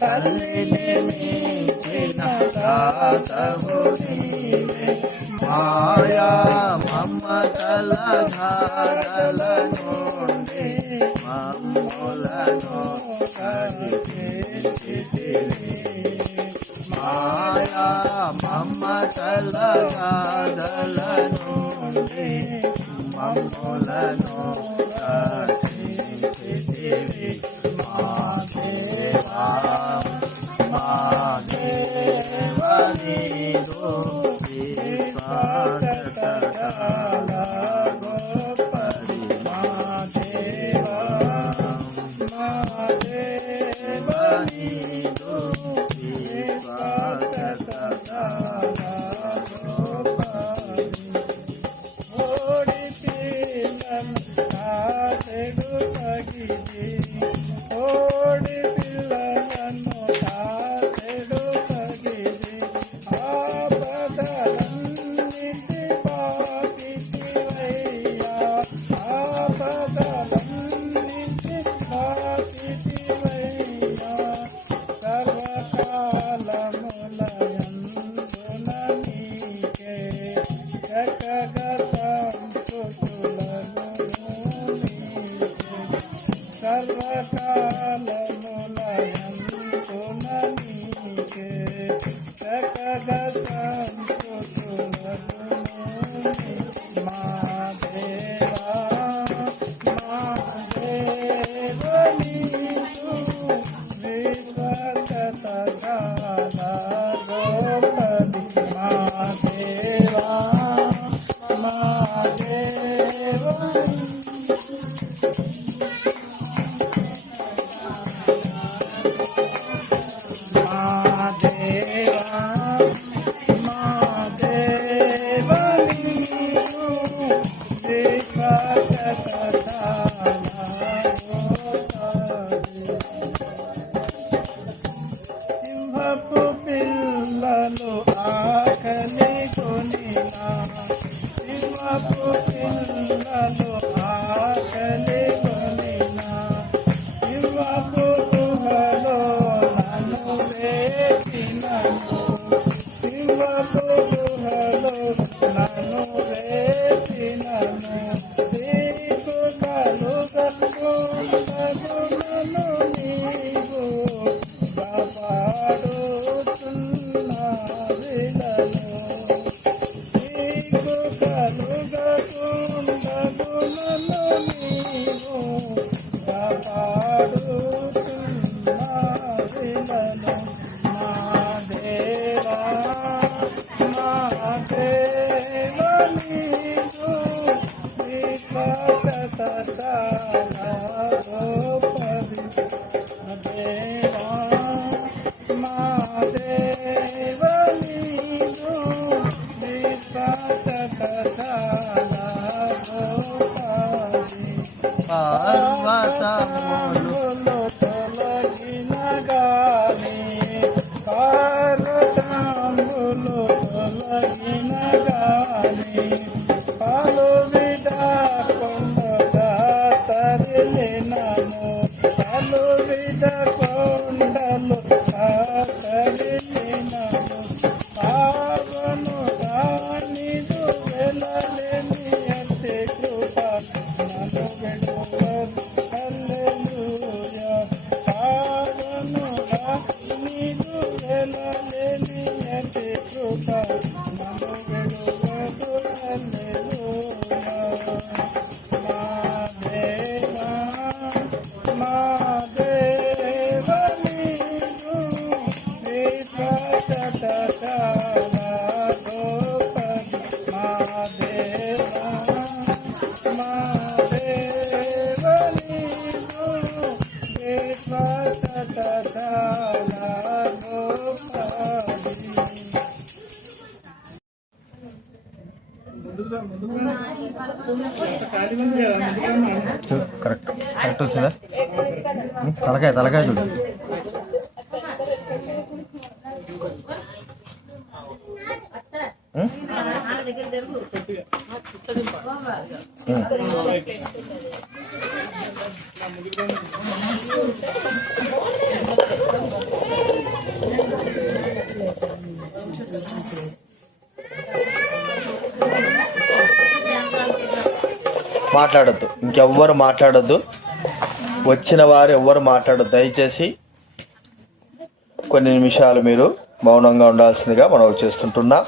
తల్లిని మించిన దాతవు నీవే. మాయా మమతల ధారల నుండి మమ్ములను కనిపెట్టితివి. మాయా మమతల ధారల నుండి మమ్ములను కనిపెట్టితివి. మా దేవా మా దేవా నీదు విశ్వాసకల గొప్పది. మా దేవా మా దేవా నీదు విశ్వాసకల గొప్పది. ఓడి పిల్లను కాసెడు తగిది. ఓడి పిల్లను కాసెడు తగిది. ఆపదలన్నిటి పాపితివయ్యా. ఆపదలన్నిటి పాపితివయ్యా. సర్వకాలములయందున నీకే సర్వకాలములయందున నీకే మా దేవా మా దేవా నీదు విశ్వాసకల గొప్పది. మా దేవా మా దేవా మా దేవా మా దేవా నీదు విశ్వాసకల గొప్పది. సింహపు పిల్లలు ఆకలి కొనినా. సింహపు పిల్లలు ఆకలి కొనినా. సింహపు గుహలో నన్ను వేసినను. సింహపు గుహలో నన్ను వేసినను. నీకు కలుగకుండగునను నీవు కాపాడుచున్నావిలను. నీకు కలుగకుండగునను నీవు కాపాడుచున్నావిలను. మా దేవా మా దేవా నీదు విశ్వాసకల గొప్పది. దేవా మా దేవా నీదు విశ్వాసకల గొప్పది. పర్వతములు తొలగిన గాని. పర్వతములు తొలగిన గాని. పాలు విడకుండా తరిలినను. పాలు విడకుండలు తరిలినను. పావను దానిదు వెళ్ళలేని అతి కృప నన్ను విడువదు. హల్లెలూయా. పావను దానిదు వెళ్ళలేని అతి కృప నన్ను విడువదు. హల్లెలూయా. మా దేవా మా దేవా నీదు విశ్వాసకల గొప్పది. మా దేవా మా దేవా నీదు విశ్వాసకల గొప్పది. కరెక్ట్ కరెక్ట్ వచ్చిందా? తలకాయ తలకాయ చూడు. మాట్లాడద్దు, ఇంకెవ్వరు మాట్లాడద్దు. వచ్చిన వారు ఎవ్వరు మాట్లాడద్దు. దయచేసి కొన్ని నిమిషాలు మీరు మౌనంగా ఉండాల్సిందిగా మనం చేస్తుంటున్నాం.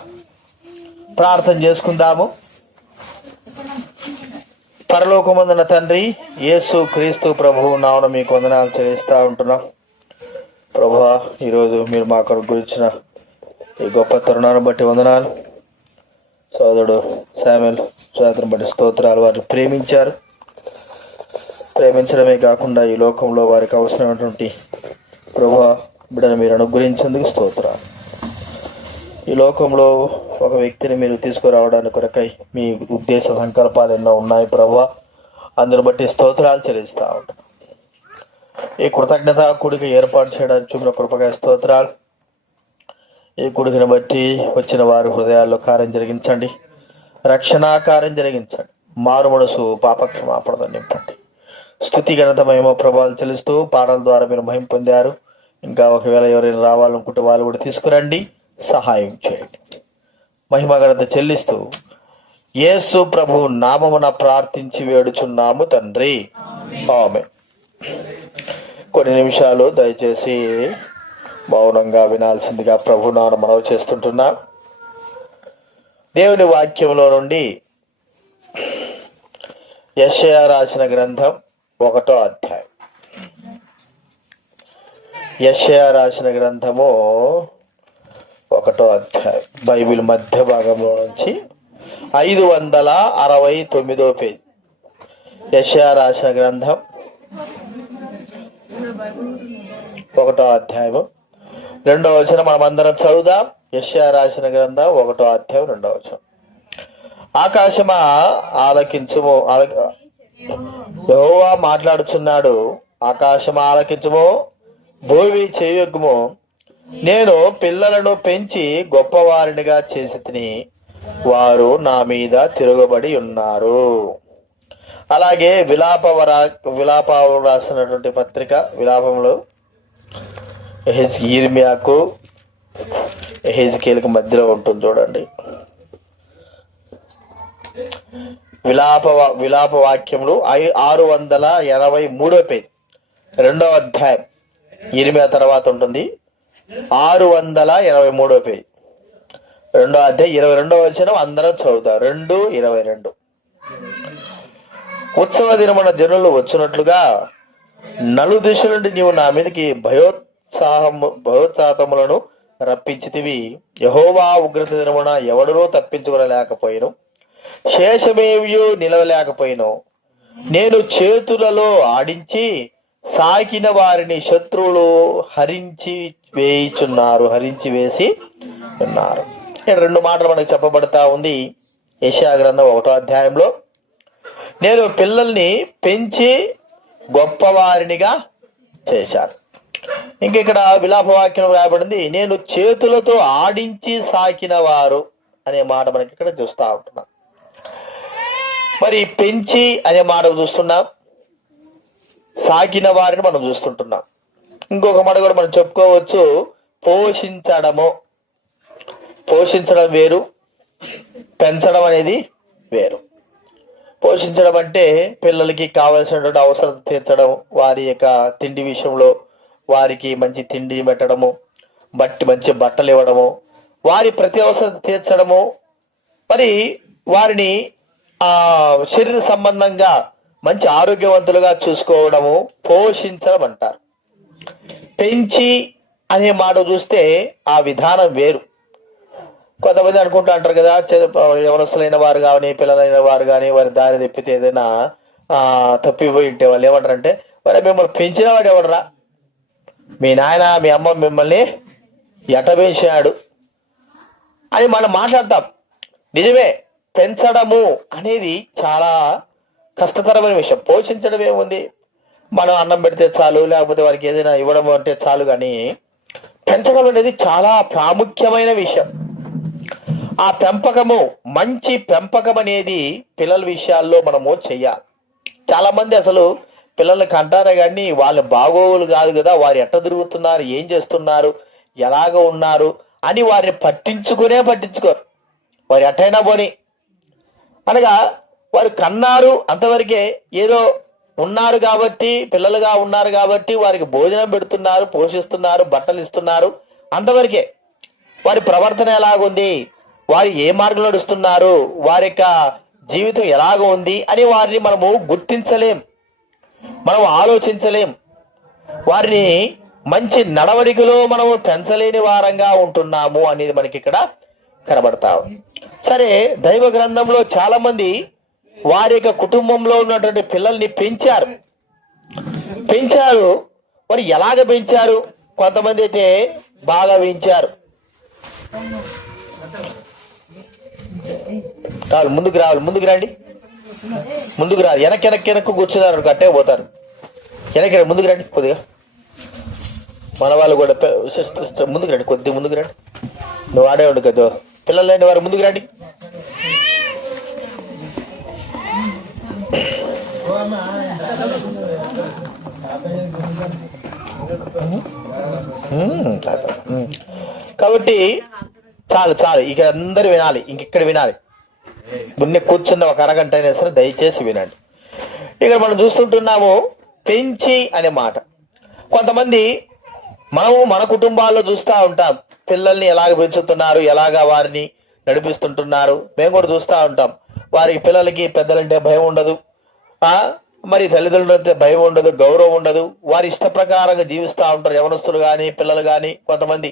ప్రార్థన చేసుకుందాము. పరలోకమందున తండ్రి, యేసు క్రీస్తు ప్రభువు నామమున మీకు వందనాలు చెల్లిస్తూ ఉంటున్నాం. ప్రభువా, ఈరోజు మీరు మా కొరకు గురించిన ఈ గొప్ప తరుణాన్ని బట్టి వందనాలు. సోదరుడు శామ్యూల్ సుజాతను బట్టి స్తోత్రాలు. వారిని ప్రేమించారు. ప్రేమించడమే కాకుండా ఈ లోకంలో వారికి అవసరమైనటువంటి ప్రభువా బిడ్డను మీరు అనుగ్రహించేందుకు స్తోత్రాలు. ఈ లోకంలో ఒక వ్యక్తిని మీరు తీసుకురావడానికి కొరకై మీ ఉద్దేశ సంకల్పాలు ఎన్నో ఉన్నాయి ప్రభువా. అందుని బట్టి స్తోత్రాలు చెల్లిస్తూ ఉంటాం. ఈ కృతజ్ఞత కూడిక ఏర్పాటు చేయడానికి చూపిన కృపగా స్తోత్రాలు. ఈ కూడికను బట్టి వచ్చిన వారి హృదయాల్లో కార్యం జరిగించండి, రక్షణ కార్యం జరిగించండి, మారు మనసు పాపక్షమాపణ నింపండి. స్తుతి ఘనత మహిమ ప్రభావాలు చెల్లిస్తూ పాటల ద్వారా మీరు మహిమ పొందారు. ఇంకా ఒకవేళ ఎవరైనా రావాలనుకుంటే వాళ్ళు కూడా తీసుకురండి, సహాయం చేయండి. మహిమ ఘనత చెల్లిస్తూ యేసు ప్రభు నామమున ప్రార్థించి వేడుచున్నాము తండ్రి, ఆమేన్. కొన్ని నిమిషాలు దయచేసి మౌనంగా వినాల్సిందిగా ప్రభు నామమున మనవి చేస్తుంటున్నా. దేవుని వాక్యంలో నుండి యెషయా రాసిన గ్రంథం 1వ అధ్యాయం. యెషయా రాసిన గ్రంథము 1వ అధ్యాయం, బైబిల్ మధ్య భాగంలో నుంచి 569వ పేజీ. యెషయా రాసిన గ్రంథం 1వ అధ్యాయము 2వ వచనం మనం అందరం చదువుదాం. యెషయా రాసిన గ్రంథం 1వ అధ్యాయం 2వ వచనం. ఆకాశమా ఆలకించుము, యెహోవా మాట్లాడుచున్నాడు. ఆకాశమా ఆలకించుము, భూమి చెయ్యొగ్గుము. నేను పిల్లలను పెంచి గొప్పవారినిగా చేసి తిని, వారు నా మీద తిరగబడి ఉన్నారు. అలాగే విలాపాలు రాసినటువంటి పత్రిక విలాపంలో ఇర్మియాకు ఎహెజ్కేలుకు మధ్యలో ఉంటుంది చూడండి. విలాప వాక్యములు 683వ పేజీ, 2వ అధ్యాయం. ఇర్మియా తర్వాత ఉంటుంది 683వ పేజీ, 2వ అధ్యాయం 22వ వచనం అందరం చదువుతారు. 2:22. ఉత్సవ దినమున జనులు వచ్చినట్లుగా నలుదిశల నుండి నీవు నా మీదకి భయోత్సాహములను రప్పించితివి. యెహోవా ఉగ్రత దినమున ఎవడనూ తప్పించుకొనలేకపోయిను, శేషమేవియు నిలవలేకపోయిను. నేను చేతులలో ఆడించి సాకిన వారిని శత్రువులు హరించి వేసి ఉన్నారు. ఇక్కడ 2 మాటలు మనకు చెప్పబడతా ఉంది. యెషయా గ్రంథం 1వ అధ్యాయంలో నేను పిల్లల్ని పెంచి గొప్పవారినిగా చేశాను. ఇంకెక్కడ విలాపవాక్యం రాయబడింది, నేను చేతులతో ఆడించి సాకిన వారు అనే మాట మనకి ఇక్కడ చూస్తూ ఉంటున్నాం. మరి పెంచి అనే మాట చూస్తున్నాం, సాకిన వారిని మనం చూస్తుంటున్నాం. ఇంకొక మాట కూడా మనం చెప్పుకోవచ్చు, పోషించడము. పోషించడం వేరు, పెంచడం అనేది వేరు. పోషించడం అంటే పిల్లలకి కావలసినటువంటి అవసరం తీర్చడం, వారి యొక్క తిండి విషయంలో వారికి మంచి తిండి పెట్టడము, మంచి బట్టలు ఇవ్వడము, వారి ప్రతి అవసరం తీర్చడము, మరి వారిని శరీర సంబంధంగా మంచి ఆరోగ్యవంతులుగా చూసుకోవడము పోషించడం అంటారు. పెంచి అనే మాట చూస్తే ఆ విధానం వేరు. కొంతమంది అనుకుంటూ అంటారు కదా, యవనస్తులైన వారు కానీ పిల్లలైన వారు కానీ వారి దారి తెప్పితే ఏదైనా తప్పిపోయి ఉంటే వాళ్ళు ఏమంటారంటే, మరి మిమ్మల్ని పెంచిన వాడు ఎవడరా, మీ నాయన మీ అమ్మ మిమ్మల్ని ఎటవేశాడు అని మనం మాట్లాడతాం. నిజమే, పెంచడము అనేది చాలా కష్టతరమైన విషయం. పోషించడం ఏముంది, మనం అన్నం పెడితే చాలు, లేకపోతే వారికి ఏదైనా ఇవ్వడం అంటే చాలు. కానీ పెంచడం అనేది చాలా ప్రాముఖ్యమైన విషయం. ఆ పెంపకము, మంచి పెంపకం అనేది పిల్లల విషయాల్లో మనము చెయ్యాలి. చాలా మంది అసలు పిల్లల్ని కంటారే కానీ వాళ్ళ బాగోగులు కాదు కదా, వారు ఎట్ట తిరుగుతున్నారు, ఏం చేస్తున్నారు, ఎలాగ ఉన్నారు అని వారిని పట్టించుకోరు. వారు ఎట్టయినా పోని అనగా వారు కన్నారు అంతవరకే, ఏదో ఉన్నారు కాబట్టి, పిల్లలుగా ఉన్నారు కాబట్టి వారికి భోజనం పెడుతున్నారు, పోషిస్తున్నారు, బట్టలు ఇస్తున్నారు, అంతవరకే. వారి ప్రవర్తన ఎలాగుంది, వారు ఏ మార్గంలో నడుస్తున్నారు, వారి యొక్క జీవితం ఎలాగ ఉంది అని వారిని మనము గుర్తించలేం, మనం ఆలోచించలేం. వారిని మంచి నడవడికలో మనము పెంచలేని వారంగా ఉంటున్నాము అనేది మనకి ఇక్కడ కనబడతాం. సరే, దైవ గ్రంథంలో చాలా మంది వారి యొక్క కుటుంబంలో ఉన్నటువంటి పిల్లల్ని పెంచారు. వారు ఎలాగ పెంచారు? కొంతమంది అయితే బాగా పెంచారు. ముందుకు రండి, ముందుకు రాదు. వెనక్కు కూర్చున్నారు, కట్టే పోతారు. వెనక్కి ముందుకు రండి కొద్దిగా. మన వాళ్ళు కూడా ముందుకు రండి, కొద్దిగా ముందుకు రండి. నువ్వు ఆడేవాడు కదా, పిల్లలు లేని వారు ముందుకు రండి. కాబట్టి చాలు ఇక అందరు వినాలి, ఇంకెక్కడ వినాలి. ముందే కూర్చున్న ఒక అరగంట అయినా సరే దయచేసి వినండి. ఇక్కడ మనం చూస్తుంటున్నాము పెంచి అనే మాట. కొంతమంది మనము మన కుటుంబాల్లో చూస్తూ ఉంటాం, పిల్లల్ని ఎలాగ పెంచుతున్నారు, ఎలాగ వారిని నడిపిస్తుంటున్నారు. మేము కూడా చూస్తూ ఉంటాం. వారికి పిల్లలకి పెద్దలంటే భయం ఉండదు, మరి తల్లిదండ్రులంటే భయం ఉండదు, గౌరవం ఉండదు. వారి ఇష్ట ప్రకారంగా జీవిస్తూ ఉంటారు, యవనస్తులు కానీ పిల్లలు కానీ. కొంతమంది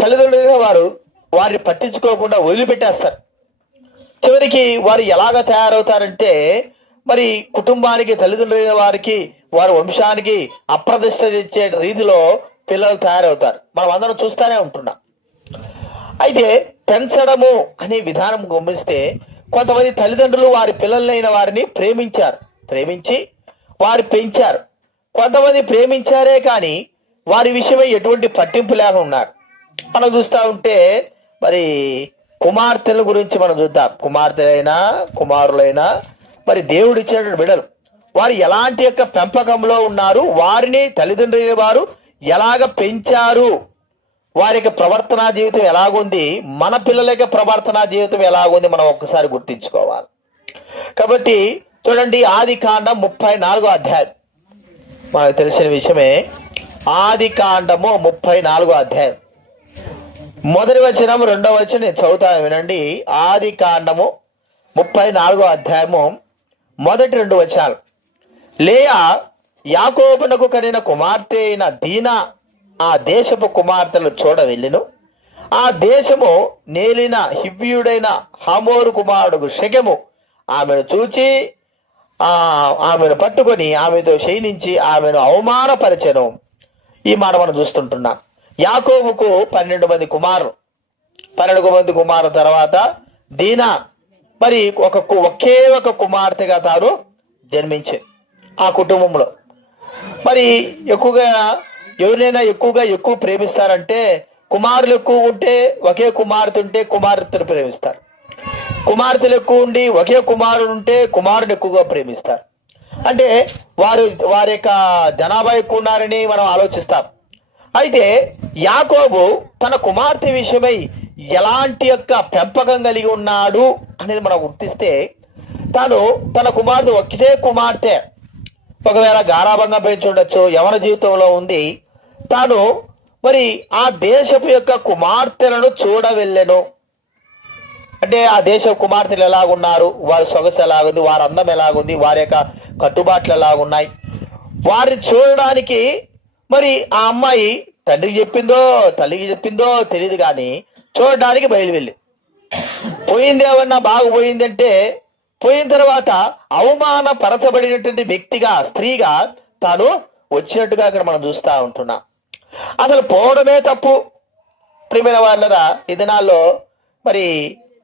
తల్లిదండ్రులుగా వారు వారిని పట్టించుకోకుండా వదిలిపెట్టేస్తారు. చివరికి వారు ఎలాగ తయారవుతారంటే, మరి కుటుంబానికి, తల్లిదండ్రులైన వారికి, వారి వంశానికి అప్రదిష్ట తెచ్చే రీతిలో పిల్లలు తయారవుతారు. మనం అందరం చూస్తూనే ఉంటున్నాం. అయితే పెంచడము అనే విధానం గమనిస్తే, కొంతమంది తల్లిదండ్రులు వారి పిల్లలైన వారిని ప్రేమించి వారు పెంచారు. కొంతమంది ప్రేమించారే కానీ వారి విషయమై ఎటువంటి పట్టింపు లేకుండా ఉన్నారు. మనం చూస్తూ ఉంటే మరి కుమార్తెల గురించి మనం చూద్దాం. కుమార్తెలైనా కుమారులైనా మరి దేవుడు ఇచ్చినటువంటి బిడ్డలు, వారు ఎలాంటి యొక్క పెంపకంలో ఉన్నారు, వారిని తల్లిదండ్రులైన వారు ఎలాగ పెంచారు, వారి యొక్క ప్రవర్తనా జీవితం ఎలాగుంది, మన పిల్లల యొక్క ప్రవర్తనా జీవితం ఎలాగుంది మనం ఒక్కసారి గుర్తించుకోవాలి. కాబట్టి చూడండి, ఆదికాండం 34వ అధ్యాయం మనకు తెలిసిన విషయమే. ఆదికాండము 34వ అధ్యాయం మొదటి వచనం, 2వ వచనం నేను చదువుతాను వినండి. ఆదికాండము 34వ అధ్యాయము మొదటి 2 వచనాలు. లేయా యాకోబునకు కనిన కుమార్తె అయిన దీనా ఆ దేశపు కుమార్తెలు చూడ వెళ్ళెను. ఆ దేశము నేలిన హివ్యుడైన హమోరు కుమారుడు షెకెము ఆమెను చూచి ఆమెను పట్టుకొని ఆమెతో శయనించి ఆమెను అవమానపరిచెను. ఈ మాట మనం చూస్తుంటున్నాం. యాకోబుకు 12 మంది కుమారులు. 12 మంది కుమారుల తర్వాత దీనా మరి ఒకే ఒక కుమార్తెగా తాను జన్మించింది. ఆ కుటుంబంలో మరి ఎవరైనా ఎక్కువ ప్రేమిస్తారంటే, కుమారులు ఎక్కువ ఉంటే ఒకే కుమార్తె ఉంటే కుమార్తెను ప్రేమిస్తారు. కుమార్తెలు ఎక్కువ ఉండి ఒకే కుమారుడు ఉంటే కుమారుని ఎక్కువగా ప్రేమిస్తారు. అంటే వారి యొక్క జనాభా ఎక్కువ ఉన్నారని మనం ఆలోచిస్తాం. అయితే యాకోబు తన కుమార్తె విషయమై ఎలాంటి యొక్క పెంపకం కలిగి ఉన్నాడు అనేది మనం గుర్తిస్తే, తన కుమార్తె ఒకటే కుమార్తె, ఒకవేళ గారాభంగా పెంచి ఉండొచ్చు, యవన జీవితంలో ఉంది. తాను మరి ఆ దేశపు యొక్క కుమార్తెలను చూడవెళ్ళెను. అంటే ఆ దేశ కుమార్తెలు ఎలాగున్నారు, వారి సొగసు ఎలాగుంది, వారి అందం ఎలాగుంది, వారి యొక్క కట్టుబాట్లు ఎలాగున్నాయి, వారిని చూడడానికి మరి ఆ అమ్మాయి తండ్రికి చెప్పిందో తల్లికి చెప్పిందో తెలియదు కానీ చూడడానికి బయలువెళ్ళి పోయిందేమన్నా బాగుపోయిందంటే, పోయిన తర్వాత అవమానపరచబడినటువంటి వ్యక్తిగా, స్త్రీగా తాను వచ్చినట్టుగా ఇక్కడ మనం చూస్తూ ఉంటున్నాం. అసలు పోవడమే తప్పు. ప్రియమైన వాళ్ళరా, ఈ దినాల్లో మరి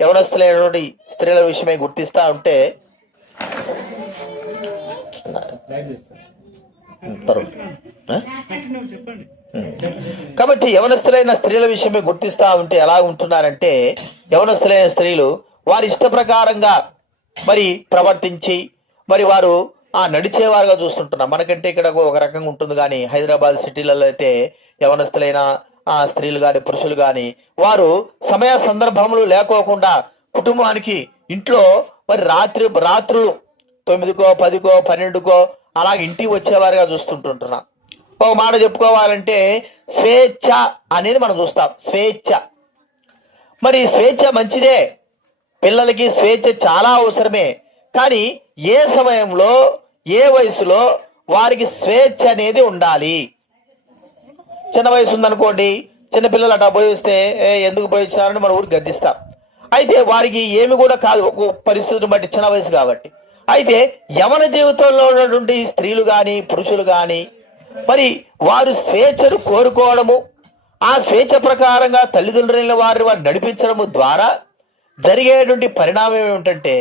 యవనస్తులైనటువంటి స్త్రీల విషయమై గుర్తిస్తూ ఉంటే, కాబట్టి యవనస్తులైన స్త్రీల విషయమై గుర్తిస్తూ ఉంటే ఎలా ఉంటున్నారంటే, యవనస్తులైన స్త్రీలు వారి ఇష్ట ప్రకారంగా మరి ప్రవర్తించి మరి వారు నడిచేవారుగా చూస్తుంటున్నాం. మనకంటే ఇక్కడ ఒక రకంగా ఉంటుంది కానీ హైదరాబాద్ సిటీలలో అయితే యవనస్తులైన స్త్రీలు కానీ పురుషులు కానీ వారు సమయ సందర్భములు లేకోకుండా కుటుంబానికి ఇంట్లో మరి రాత్రులు 9కో 10కో 12కో అలా ఇంటికి వచ్చేవారుగా చూస్తుంటున్నాం. ఒక మాట చెప్పుకోవాలంటే స్వేచ్ఛ అనేది మనం చూస్తాం. స్వేచ్ఛ, మరి స్వేచ్ఛ మంచిదే, పిల్లలకి స్వేచ్ఛ చాలా అవసరమే. కానీ ఏ సమయంలో ఏ వయసులో వారికి స్వేచ్ఛ అనేది ఉండాలి? చిన్న వయసు ఉందనుకోండి, చిన్నపిల్లలు అట్లా పోయి వస్తే ఎందుకు పోయి వచ్చారని మన ఊరికి గద్దిస్తాం. అయితే వారికి ఏమి కూడా కాదు, ఒక పరిస్థితిని బట్టి చిన్న వయసు కాబట్టి. అయితే యవన జీవితంలో ఉన్నటువంటి స్త్రీలు కానీ పురుషులు కానీ మరి వారు స్వేచ్ఛను కోరుకోవడము, ఆ స్వేచ్ఛ ప్రకారంగా తల్లిదండ్రులైన వారిని వారు నడిపించడము ద్వారా జరిగేటువంటి పరిణామం ఏమిటంటే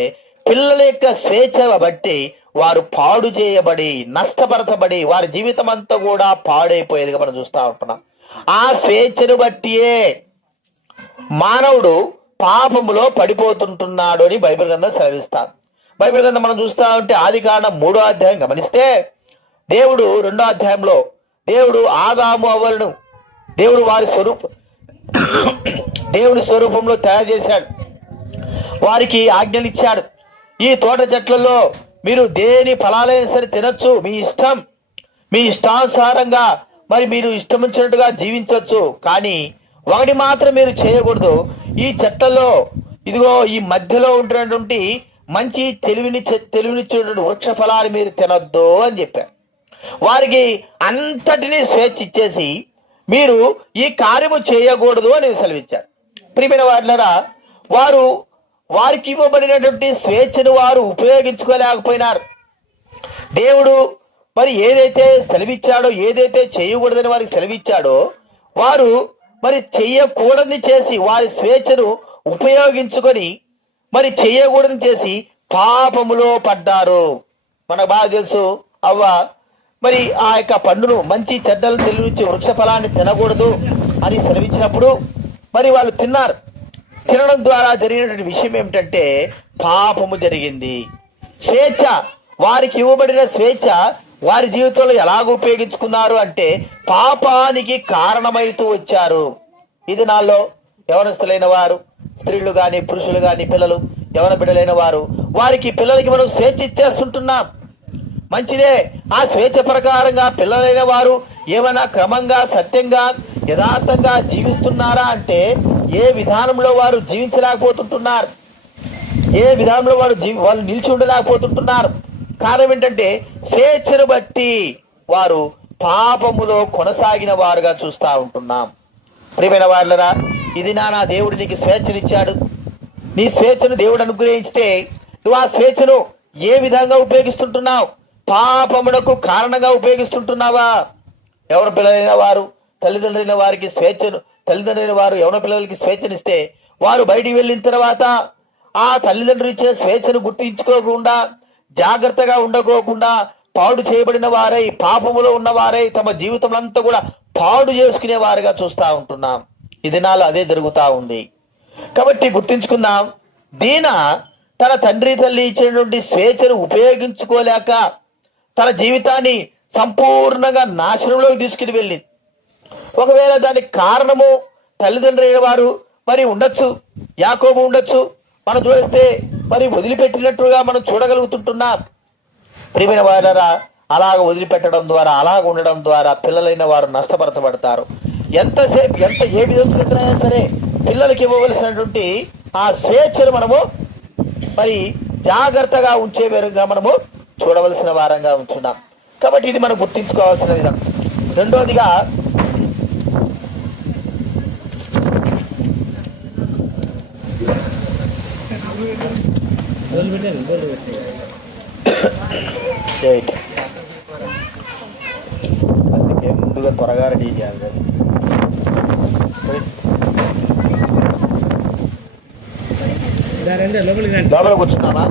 పిల్లల యొక్క స్వేచ్ఛ బట్టి వారు పాడు చేయబడి నష్టపరచబడి వారి జీవితం అంతా కూడా పాడైపోయేదిగా మనం చూస్తూ ఉంటున్నాం. ఆ స్వేచ్ఛను బట్టియే మానవుడు పాపములో పడిపోతుంటున్నాడు అని బైబిల్ గ్రంథం సెలవిస్తాం. బైబిల్ గ్రంథం మనం చూస్తా ఉంటే ఆదికాండం 3వ అధ్యాయం గమనిస్తే దేవుడు 2వ అధ్యాయంలో దేవుడు ఆదాము అవ్వలను దేవుడు దేవుని స్వరూపంలో తయారు చేశాడు, వారికి ఆజ్ఞలు ఇచ్చాడు. ఈ తోట చెట్లలో మీరు దేని ఫలాలైనా సరే తినొచ్చు, మీ ఇష్టానుసారంగా మరి మీరు ఇష్టం వచ్చినట్టుగా జీవించవచ్చు. కానీ ఒకటి మాత్రం మీరు చేయకూడదు, ఈ చెట్లలో ఇదిగో ఈ మధ్యలో ఉంటున్నటువంటి మంచి తెలివినిచ్చేటువంటి వృక్ష ఫలాలు మీరు తినొద్దు అని చెప్పారు. వారికి అంతటినీ స్వేచ్ఛ ఇచ్చేసి మీరు ఈ కార్యము చేయకూడదు అని సెలవిచ్చారు. ప్రియమైన వారినరా, వారికి ఇవ్వబడినటువంటి స్వేచ్ఛను వారు ఉపయోగించుకోలేకపోయినారు. దేవుడు మరి ఏదైతే సెలవిచ్చాడో, ఏదైతే చేయకూడదని వారికి సెలవిచ్చాడో వారు మరి చెయ్యకూడదని చేసి వారి స్వేచ్ఛను ఉపయోగించుకొని మరి చెయ్యకూడదని చేసి పాపములో పడ్డారు. మనకు బాగా తెలుసు, అవ్వ మరి ఆ యొక్క పండును మంచి చెడ్డలు తెలివించి వృక్ష ఫలాన్ని తినకూడదు అని సెలవిచ్చినప్పుడు మరి వాళ్ళు తిన్నారు. తినడం ద్వారా జరిగినటువంటి విషయం ఏమిటంటే పాపము జరిగింది. స్వేచ్ఛ, వారికి ఇవ్వబడిన స్వేచ్ఛ వారి జీవితంలో ఎలాగ ఉపయోగించుకున్నారు అంటే పాపానికి కారణమైతూ వచ్చారు. ఇది నాలో యవనస్తులైన వారు, స్త్రీలు కానీ పురుషులు కానీ పిల్లలు, యవన బిడ్డలైన వారు, వారికి పిల్లలకి మనం స్వేచ్ఛ ఇచ్చేస్తుంటున్నాం. మంచిదే, ఆ స్వేచ్ఛ ప్రకారంగా పిల్లలైన వారు ఏమైనా క్రమంగా సత్యంగా యథార్థంగా జీవిస్తున్నారా అంటే ఏ విధానంలో వారు జీవించలేకపోతుంటున్నారు, ఏ విధానంలో వాళ్ళు నిలిచి ఉండలేకపోతుంటున్నారు. కారణం ఏంటంటే స్వేచ్ఛను బట్టి వారు పాపములో కొనసాగిన వారుగా చూస్తూ ఉంటున్నాం. ప్రియమైన వారులరా, ఇది నా దేవుడు నీకు స్వేచ్ఛనిచ్చాడు. నీ స్వేచ్ఛను దేవుడు అనుగ్రహించితే నువ్వు ఆ స్వేచ్ఛను ఏ విధంగా ఉపయోగిస్తుంటున్నావు? పాపమునకు కారణంగా ఉపయోగిస్తుంటున్నావా? ఎవరి పిల్లలైన వారు తల్లిదండ్రులైన వారికి స్వేచ్ఛను, తల్లిదండ్రులైన వారు ఎవరి పిల్లలకి స్వేచ్ఛనిస్తే వారు బయటికి వెళ్ళిన తర్వాత ఆ తల్లిదండ్రులు ఇచ్చే స్వేచ్ఛను గుర్తించుకోకుండా, జాగ్రత్తగా ఉండకోకుండా పాడు చేయబడిన వారై, పాపములో ఉన్నవారై తమ జీవితం అంతా కూడా పాడు చేసుకునే వారుగా చూస్తూ ఉంటున్నాం. ఈ దినాలు అదే జరుగుతూ ఉంది. కాబట్టి గుర్తించుకుందాం, దీన తన తండ్రి తల్లి ఇచ్చినటువంటి స్వేచ్ఛను ఉపయోగించుకోలేక తన జీవితాన్ని సంపూర్ణంగా నాశనంలోకి తీసుకుని వెళ్ళింది. ఒకవేళ దానికి కారణము తల్లిదండ్రులైన వారు మరి ఉండొచ్చు, యాకోబు ఉండొచ్చు. మనం చూస్తే మరి వదిలిపెట్టినట్టుగా మనం చూడగలుగుతుంటున్నాం. ప్రియమైన వారరా, అలాగ వదిలిపెట్టడం ద్వారా, అలాగ ఉండడం ద్వారా పిల్లలైన వారు నష్టపరచబడతారు. ఏ విధంగా సరే పిల్లలకి ఇవ్వవలసినటువంటి ఆ స్వేచ్ఛను మనము మరి జాగ్రత్తగా ఉంచే విధంగా మనము చూడవలసిన వారంగా ఉంటున్నాం. కాబట్టి ఇది మనం గుర్తించుకోవాల్సిన విధానం. రెండోదిగా అందుకే ముందుగా త్వరగా రెడీ చేయాలి. లోపల కూర్చున్నామా?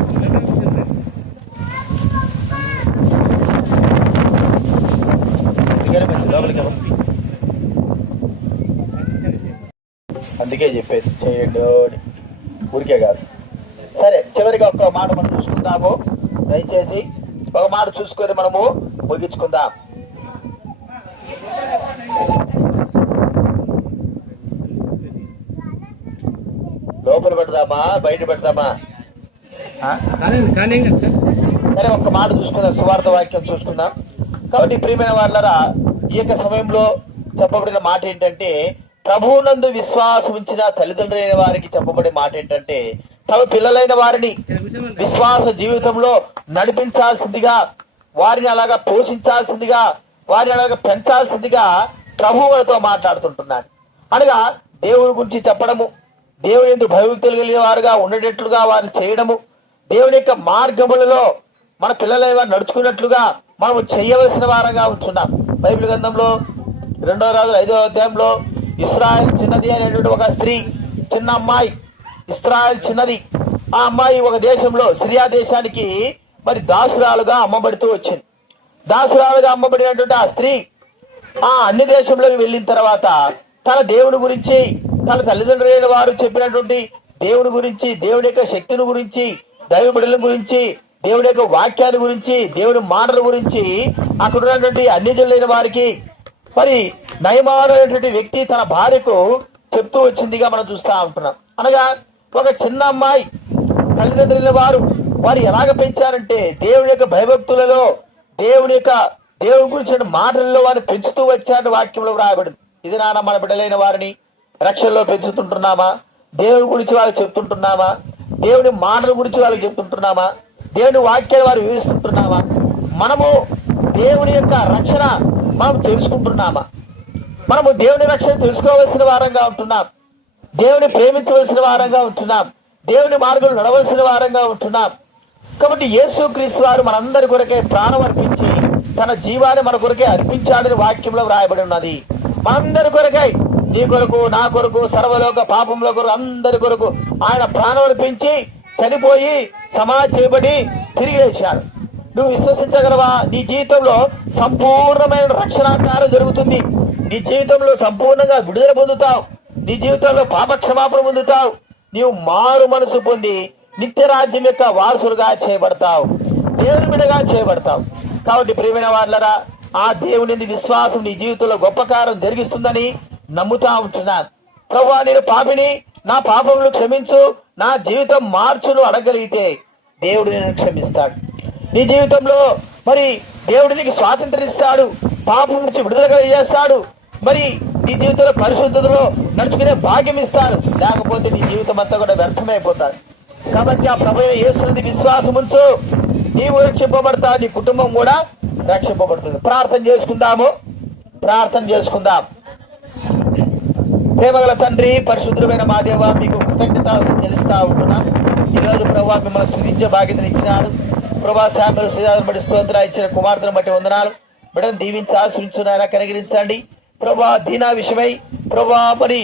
అందుకే చెప్పేది చేయండి, ఊరికే కాదు. సరే, చివరిగా ఒక మాట మనం చూసుకుందాము. దయచేసి ఒక మాట చూసుకొని మనము ముగించుకుందాం. లోపల పెడదామా బయట పెడదామా? సరే, ఒక్క మాట చూసుకుందాం, సువార్త వాక్యం చూసుకుందాం. కాబట్టి ప్రియమైన వాళ్ళరా, ఈ యొక్క సమయంలో చెప్పబడిన మాట ఏంటంటే, ప్రభువునందు విశ్వాసం ఉంచిన తల్లిదండ్రులైన వారికి చెప్పబడే మాట ఏంటంటే, తమ పిల్లలైన వారిని విశ్వాస జీవితంలో నడిపించాల్సిందిగా, వారిని అలాగా పోషించాల్సిందిగా, వారిని అలాగా పెంచాల్సిందిగా ప్రభువులతో మాట్లాడుతుంటున్నాడు. అనగా దేవుని గురించి చెప్పడము, దేవుని యందు భయభక్తులు కలిగిన వారుగా ఉండేటట్లుగా వారిని చేయడము, దేవుని యొక్క మార్గములలో మన పిల్లలైన వారు నడుచుకున్నట్లుగా మనము చేయవలసిన వారంగా ఉంటున్నాం. బైబిల్ గ్రంథంలో 2 రాజులు 5వ అధ్యాయంలో ఇస్రాయల్ చిన్నది అనేటువంటి ఒక స్త్రీ, చిన్న అమ్మాయి, ఇస్రాయల్ చిన్నది. ఆ అమ్మాయి ఒక దేశంలో, సిరియా దేశానికి మరి దాసురాలుగా అమ్మబడుతూ వచ్చింది. దాసురాలుగా అమ్మబడినటువంటి ఆ స్త్రీ ఆ అన్ని దేశంలోకి వెళ్ళిన తర్వాత తన దేవుని గురించి, తన తల్లిదండ్రులైన వారు చెప్పినటువంటి దేవుని గురించి, దేవుని యొక్క శక్తిని గురించి, దైవ బిడ్డల గురించి, దేవుని యొక్క వాక్యాన్ని గురించి, దేవుని మాటల గురించి అక్కడ ఉన్నటువంటి అన్ని జనులైన వారికి మరి నయమానమైనటువంటి వ్యక్తి తన భార్యకు చెప్తూ వచ్చిందిగా మనం చూస్తూ ఉంటున్నాం. అనగా ఒక చిన్న అమ్మాయి తల్లిదండ్రుల వారు ఎలాగ పెంచారంటే, దేవుని యొక్క భయభక్తులలో, దేవుని గురించిన మాటల్లో వారిని పెంచుతూ వచ్చారని వాక్యంలో రాయబడింది. ఇది నాన్న మన బిడ్డలైన వారిని రక్షణలో పెంచుతుంటున్నామా? దేవుని గురించి వాళ్ళకి చెప్తుంటున్నామా? దేవుని మాటల గురించి వాళ్ళకి చెప్తుంటున్నామా? దేవుని వాక్యాన్ని వారు వివరిస్తుంటున్నామా? మనము దేవుని యొక్క రక్షణ మనం తెలుసుకుంటున్నామా? మనము దేవుని రక్షణ తెలుసుకోవలసిన వారంగా ఉంటున్నాం. దేవుని ప్రేమించవలసిన వారంగా ఉంటున్నాం. దేవుని మార్గంలో నడవలసిన వారంగా ఉంటున్నాం. కాబట్టి యేసుక్రీస్తు వారు మనందరి కొరకే ప్రాణం అర్పించి తన జీవాన్ని మన కొరకే అర్పించాడని వాక్యంలో వ్రాయబడి ఉన్నది. మనందరి కొరకై, నీ కొరకు, నా కొరకు, సర్వలోక పాపముల కొరకు, అందరి కొరకు ఆయన ప్రాణం అర్పించి చనిపోయి సమాధి చేయబడి తిరిగి లేచాడు. నువ్వు విశ్వసించగలవా? నీ జీవితంలో సంపూర్ణమైన రక్షణాకారం జరుగుతుంది. నీ జీవితంలో సంపూర్ణంగా విడుదల పొందుతావు. నీ జీవితంలో పాపక్షమాపణ పొందుతావు. నీవు మారు మనసు పొంది నిత్య రాజ్యం యొక్క వారసులుగా చేయబడతావు, దేవుని బిడ్డగా చేయబడతావు. కాబట్టి ప్రియమైన వాళ్ళరా, ఆ దేవుని విశ్వాసం నీ జీవితంలో గొప్ప కార్యం జరిగిస్తుందని నమ్ముతా ఉంటున్నాను. ప్రభువా, నేను పాపిని, నా పాపములు క్షమించు, నా జీవితం మార్చును అడగలిగితే దేవుడు నేను క్షమిస్తాడు. నీ జీవితంలో మరి దేవుడు నీకు స్వాతంత్రం ఇస్తాడు, పాపం నుంచి విడుదల చేస్తాడు. మరి నీ జీవితంలో పరిశుద్ధతలో నడుచుకునే భాగ్యం ఇస్తాడు. లేకపోతే నీ జీవితం అంతా కూడా వ్యర్థమైపోతాడు. కాబట్టి ఆ ప్రభువైన యేసునందు విశ్వాసం ఉంచు, నీవు రక్షింపబడతావు, నీ కుటుంబం కూడా రక్షింపబడుతుంది. ప్రార్థన చేసుకుందాం. ప్రేమగల తండ్రి, పరిశుద్ధమైన మా దేవ, మీకు కృతజ్ఞతలు చెల్లిస్తా ఉంటున్నాం. ఈరోజు ప్రభావ మిమ్మల్ని స్తుతించే బాధ్యతను ఇచ్చినారు. ప్రభా, శాంపులు సుజాతను బట్టి స్తోత్ర ఇచ్చిన కుమార్తెను బట్టి వందనాలు. బిడ్డను దీవించి ఆశ్రయించున్నారా, కనికరించండి. ప్రభా, దీనా విషయమై ప్రభా మరి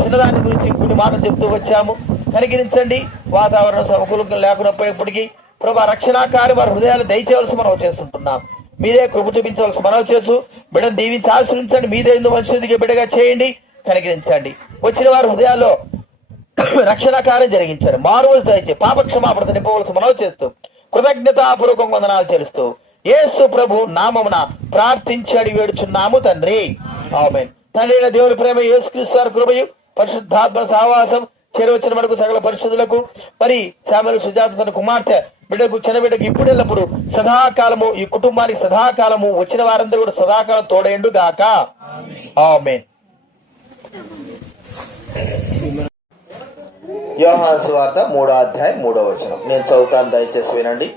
చిన్నదాని గురించి కొన్ని మాటలు చెప్తూ వచ్చాము, కనికరించండి. వాతావరణం సమకూలంగా లేకున్నప్పటికీ ప్రభా, రక్షణ కార్యం వారి హృదయాలు దయచేయవలసి మనం చేస్తుంటున్నాం. మీరే కృప చూపించవలసి మనం చేస్తూ బిడ్డను దీవించి ఆశ్రయించండి. మీదే ఎందు మనుషులకి బిడ్డగా చేయండి, కనికరించండి. వచ్చిన వారి హృదయాల్లో రక్షణ కార్యం జరిగించండి. మారువలసి దయచే పాపక్షమాపణ నింపవలసి మనం చేస్తూ కృతజ్ఞతాపూర్వకంగా వందనాలు చేస్తూ యేసు ప్రభు నామమున ప్రార్థించి వేడుచున్నాము తండ్రి, ఆమేన్. తండ్రి అయిన దేవుని ప్రేమ, యేసుక్రీస్తు వారి కృపయు, పరిశుద్ధాత్మ సహవాసం చేరవచ్చిన మనకు సకల పరిశుద్ధులకు, మరి శామలు సుజాత తన కుమార్తె బిడ్డకు, చిన్న బిడ్డకు ఇప్పుడు ఎల్లప్పుడు సదాకాలము, ఈ కుటుంబానికి సదాకాలము, వచ్చిన వారందరూ కూడా సదాకాలం తోడేండు గాక, ఆమేన్. యోహాను సువార్త 3వ అధ్యాయం 3వ వచనం నేను చదువుతాను, దయచేసి వినండి.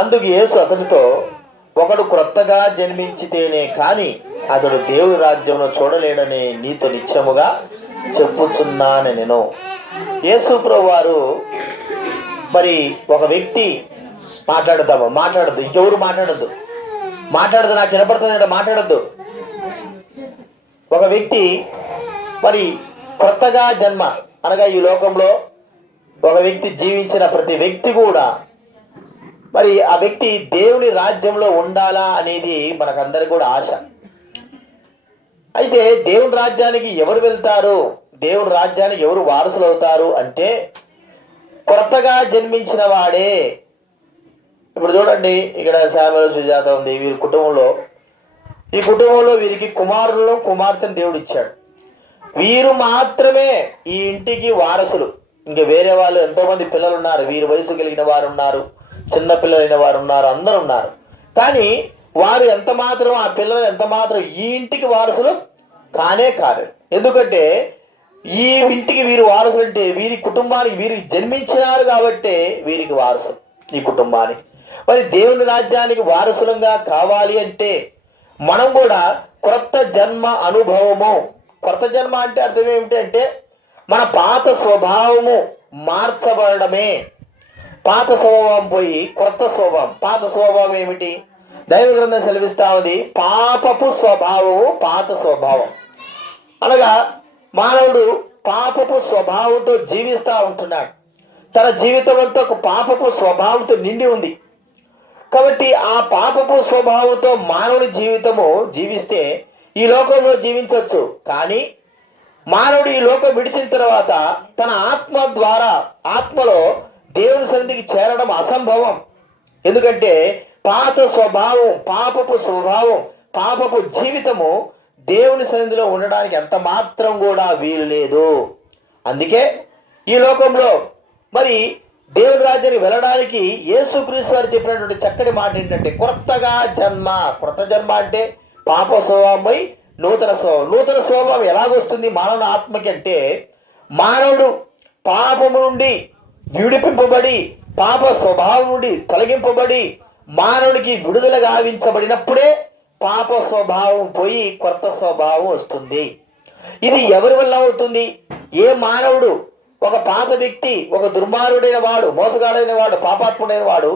అందుకు యేసు అతనితో, ఒకడు క్రొత్తగా జన్మించితేనే కాని అతడు దేవుని రాజ్యంలో చూడలేడని నీతో నిత్యముగా చెప్పుచున్నాను నేను. యేసు ప్రభు వారు మరి ఒక వ్యక్తి మాట్లాడద్దు, ఇంకెవరు మాట్లాడద్దు, నాకు వినపడుతుంది, మాట్లాడద్దు. ఒక వ్యక్తి మరి కొత్తగా జన్మ అనగా ఈ లోకంలో ఒక వ్యక్తి జీవించిన ప్రతి వ్యక్తి కూడా మరి ఆ వ్యక్తి దేవుని రాజ్యంలో ఉండాలా అనేది మనకందరికి కూడా ఆశ. అయితే దేవుని రాజ్యానికి ఎవరు వెళ్తారు, దేవుని రాజ్యానికి ఎవరు వారసులు అవుతారు అంటే కొత్తగా జన్మించిన వాడే. ఇప్పుడు చూడండి, ఇక్కడ శామలు సుజాత ఉంది, ఈ కుటుంబంలో వీరికి కుమారులను కుమార్తెను దేవుడు ఇచ్చాడు. వీరు మాత్రమే ఈ ఇంటికి వారసులు. ఇంక వేరే వాళ్ళు ఎంతో మంది పిల్లలు ఉన్నారు, వీరి వయసు కలిగిన వారు ఉన్నారు, చిన్న పిల్లలైన వారు ఉన్నారు, అందరూ ఉన్నారు. కానీ వారు ఎంత మాత్రం, ఆ పిల్లలు ఎంత మాత్రం ఈ ఇంటికి వారసులు కానే కారు. ఎందుకంటే ఈ ఇంటికి వీరు వారసులు అంటే వీరి కుటుంబానికి వీరు జన్మించినారు కాబట్టి వీరికి వారసు ఈ కుటుంబానికి. మరి దేవుని రాజ్యానికి వారసులంగా కావాలి అంటే మనం కూడా క్రొత్త జన్మ అనుభవము. కొత్త జన్మ అంటే అర్థం ఏమిటి అంటే మన పాత స్వభావము మార్చబడమే. పాత స్వభావం పోయి క్రొత్త స్వభావం. పాత స్వభావం ఏమిటి? దైవ గ్రంథం సెలవిస్తా ఉంది, పాపపు స్వభావము పాత స్వభావం. అనగా మానవుడు పాపపు స్వభావంతో జీవిస్తూ ఉంటున్నాడు. తన జీవితం అంతా ఒక పాపపు స్వభావంతో నిండి ఉంది. కాబట్టి ఆ పాపపు స్వభావంతో మానవుడి జీవితము జీవిస్తే ఈ లోకంలో జీవించవచ్చు. కానీ మానవుడు ఈ లోకం విడిచిన తర్వాత తన ఆత్మ ద్వారా ఆత్మలో దేవుని సన్నిధికి చేరడం అసంభవం. ఎందుకంటే పాత స్వభావం, పాపపు స్వభావం, పాపపు జీవితము దేవుని సన్నిధిలో ఉండడానికి ఎంత మాత్రం కూడా వీలు లేదు. అందుకే ఈ లోకంలో మరి దేవుని రాజ్యానికి వెళ్ళడానికి యేసుక్రీస్తు వారు చెప్పినటువంటి చక్కటి మాట ఏంటంటే కొత్తగా జన్మ. కొత్త జన్మ అంటే పాప స్వభావం పోయి నూతన స్వభావం. నూతన స్వభావం ఎలాగొస్తుంది మానవ ఆత్మకి అంటే మానవుడు పాపము నుండి విడిపింపబడి పాప స్వభావం నుండి తొలగింపబడి మానవుడికి విడుదల గావించబడినప్పుడే పాప స్వభావం పోయి కొత్త స్వభావం వస్తుంది. ఇది ఎవరి వల్ల అవుతుంది? ఏ మానవుడు, ఒక పాత వ్యక్తి, ఒక దుర్మార్గుడైన వాడు, మోసగాడైన వాడు, పాపాత్ముడైన వాడు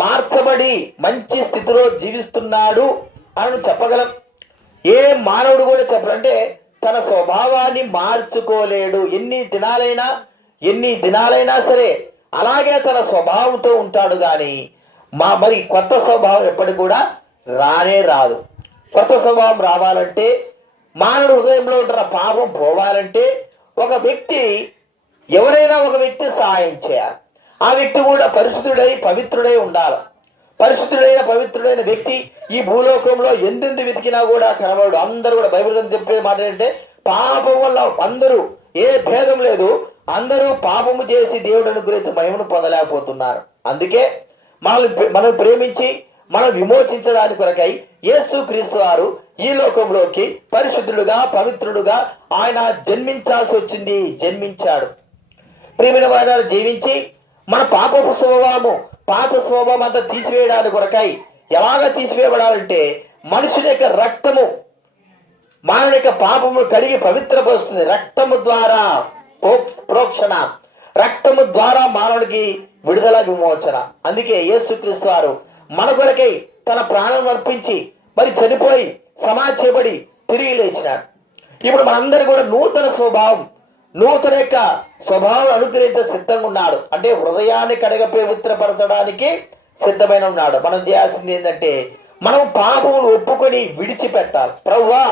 మార్చబడి మంచి స్థితిలో జీవిస్తున్నాడు అని చెప్పగలం. ఏ మానవుడు కూడా చెప్పాలంటే తన స్వభావాన్ని మార్చుకోలేడు. ఎన్ని దినాలైనా సరే అలాగే తన స్వభావంతో ఉంటాడు. కానీ మరి కొత్త స్వభావం ఎప్పటికి కూడా రానే రాదు. కొత్త స్వభావం రావాలంటే మానవుడు హృదయంలో ఉంటున్న పాపం పోవాలంటే ఎవరైనా ఒక వ్యక్తి సహాయం చేయాలి. ఆ వ్యక్తి కూడా పరిశుద్ధుడై పవిత్రుడై ఉండాలి. పరిశుద్ధుడైన పవిత్రుడైన వ్యక్తి ఈ భూలోకంలో ఎందెందు వెతికినా కూడా కనబడు. అందరూ కూడా బైబిల్ చెప్పే మాట ఏంటంటే పాపం వల్ల అందరూ, ఏ భేదం లేదు, అందరూ పాపము చేసి దేవుడు అనుగ్రహించి మహిమను పొందలేకపోతున్నారు. అందుకే మనం ప్రేమించి మనం విమోచించడానికి కొరకై యేసుక్రీస్తు వారు ఈ లోకంలోకి పరిశుద్ధుడుగా పవిత్రుడుగా ఆయన జన్మించాల్సి వచ్చింది. జన్మించాడు. ప్రియమైన వారు జీవించి మన పాపపు స్వభావము, పాత స్వభావం అంతా తీసివేయడానికి కొరకై ఎలాగ తీసివేయబడాలంటే మనుషుని యొక్క రక్తము మానవుని యొక్క పాపము కడిగి పవిత్రపరుస్తుంది. రక్తము ద్వారా ప్రోక్షణ, రక్తము ద్వారా మానవుడికి విడుదల విమోచన. అందుకే యేసుక్రీస్తు వారు మన కొరకై తన ప్రాణం అర్పించి మరి చనిపోయి సమాధి చేయబడి తిరిగి లేచినాడు. ఇప్పుడు మనందరూ కూడా నూతన యొక్క స్వభావం అనుగ్రహించ సిద్ధంగా ఉన్నాడు. అంటే హృదయాన్ని కడగ పవిత్రపరచడానికి సిద్ధమైన ఉన్నాడు. మనం చేయాల్సింది ఏంటంటే మనం పాపమును ఒప్పుకొని విడిచిపెట్టాలి. ప్రభువా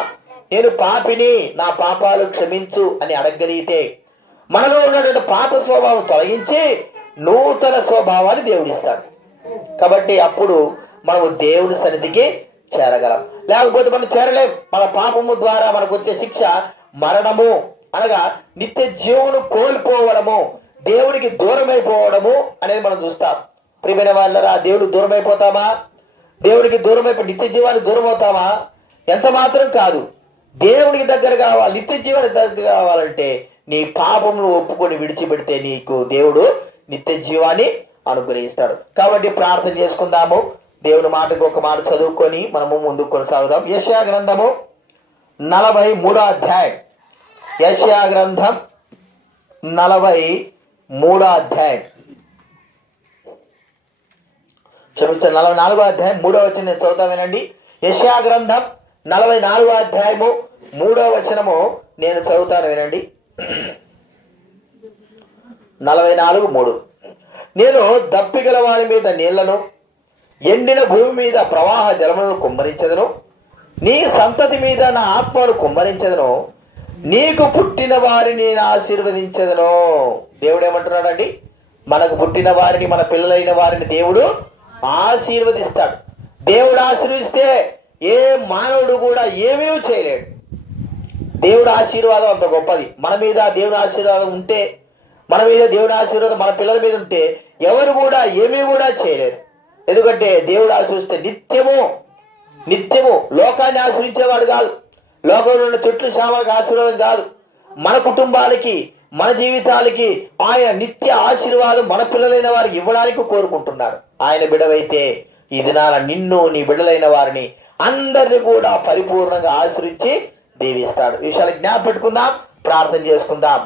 నేను పాపిని, నా పాపాలు క్షమించు అని అడగగలిగితే మనలో ఉన్నటువంటి పాత స్వభావం తొలగించి నూతన స్వభావాన్ని దేవుడిస్తాడు. కాబట్టి అప్పుడు మనము దేవుని సన్నిధికి చేరగలం. లేకపోతే మనం చేరలేం. మన పాపము ద్వారా మనకు వచ్చే శిక్ష మరణము, అనగా నిత్య జీవను కోల్పోవడము, దేవునికి దూరమైపోవడము అనేది మనం చూస్తాం. ప్రియమైన వాళ్ళరా, దేవుడికి దూరం అయిపోతామా? దేవుడికి దూరం అయిపోయి నిత్య జీవానికి దూరం అవుతామా? ఎంత మాత్రం కాదు. దేవుడికి దగ్గర కావాలి, నిత్య జీవానికి దగ్గర కావాలంటే నీ పాపమును ఒప్పుకొని విడిచిపెడితే నీకు దేవుడు నిత్య జీవాన్ని అనుగ్రహిస్తాడు. కాబట్టి ప్రార్థన చేసుకుందాము. దేవుని మాటకు ఒక మాట చదువుకొని మనము ముందుకు కొనసాగుదాం. యెషయా గ్రంథము 43వ అధ్యాయం. యెషయా గ్రంథం 43వ అధ్యాయం, క్షమించండి 44వ అధ్యాయం 3వ వచనం నేను చదువుతా వినండి. యెషయా గ్రంథం 44వ అధ్యాయము 3వ వచనము నేను చదువుతాను వినండి. 44:3. నేను దప్పిగల వారి మీద నీళ్లను, ఎండిన భూమి మీద ప్రవాహ జలములను కుమ్మరించదను. నీ సంతతి మీద నా ఆత్మను కుమ్మరించదను. నీకు పుట్టిన వారిని నేను ఆశీర్వదించదను. దేవుడు ఏమంటున్నాడండి? మనకు పుట్టిన వారిని, మన పిల్లలైన వారిని దేవుడు ఆశీర్వదిస్తాడు. దేవుడు ఆశీర్వదిస్తే ఏ మానవుడు కూడా ఏమీ చేయలేడు. దేవుడి ఆశీర్వాదం అంత గొప్పది. మన మీద దేవుని ఆశీర్వాదం ఉంటే, మన మీద దేవుని ఆశీర్వాదం మన పిల్లల మీద ఉంటే ఎవరు కూడా ఏమీ కూడా చేయలేరు. ఎందుకంటే దేవుడు ఆశీర్వదిస్తే నిత్యము లోకాన్ని ఆశ్రయించేవాడు కాదు, లోకంలో ఉన్న చెట్లు శ్యామలకు ఆశీర్వాదం కాదు, మన కుటుంబాలకి మన జీవితాలకి ఆయన నిత్య ఆశీర్వాదం మన పిల్లలైన వారికి ఇవ్వడానికి కోరుకుంటున్నాడు. ఆయన బిడవైతే ఈ దినాల నిన్ను నీ బిడ్డలైన వారిని అందరినీ కూడా పరిపూర్ణంగా ఆశ్రయించి దీవిస్తాడు. ఈ విషయాలు జ్ఞాపకం పెట్టుకుందాం, ప్రార్థన చేసుకుందాం.